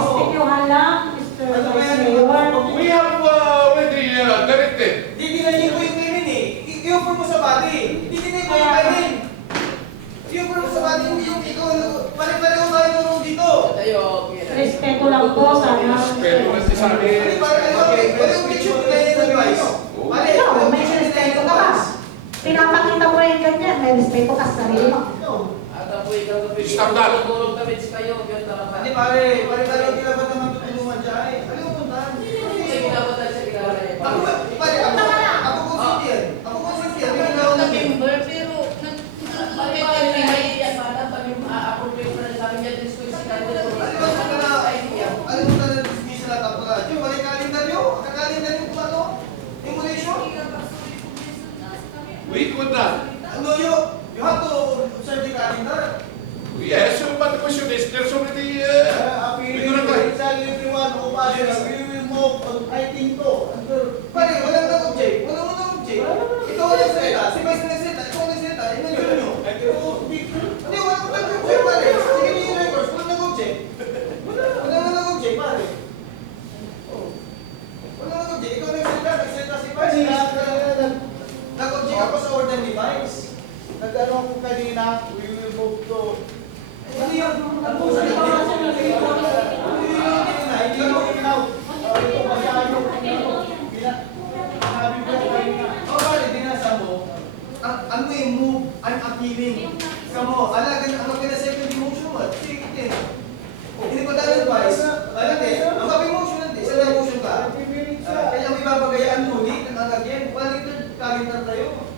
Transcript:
Konstituhan lang, Mr. Ano ba yan? We have uh, already uh, directed. Hindi ginanyan ko sa body. Hindi ginanyan ko yung women. I-offer sa body, yung ikaw. Pare-pareho tayo nung dito. Tayo, Respeto lang po, sana. Respeto lang si Sabi. Pare-pareho picture ko na yun advice. May respeto ka ba? Pinapakita mo yung ganyan, may respeto ka sa sarili mo. At ako ikaw, standard. Tulog kami kayo, yun talaga. Hindi pare, pare, We could not. No, you, you have to observe the calendar. Yes, but the question is, there's already... Uh, uh, we could not... Exactly, everyone, who passes, we will move on item 2. Nag-ano ako kanina, we will move to. Ano yun? Hindi yun. Hindi yun. now. Uh, ito masyado. Bina- Sinabi ko kanina. O pare, binasa mo, ang ano yung move, unappealing. Kamo, alagan, ang mga second emotion mo, sige, sige. Hindi ko dahil advice. Alam eh, ang mga emotion natin, sa emotion ka. Ah, na. Kaya may babagayaan mo, di, ang agad yan. Balik na, kalintan tayo.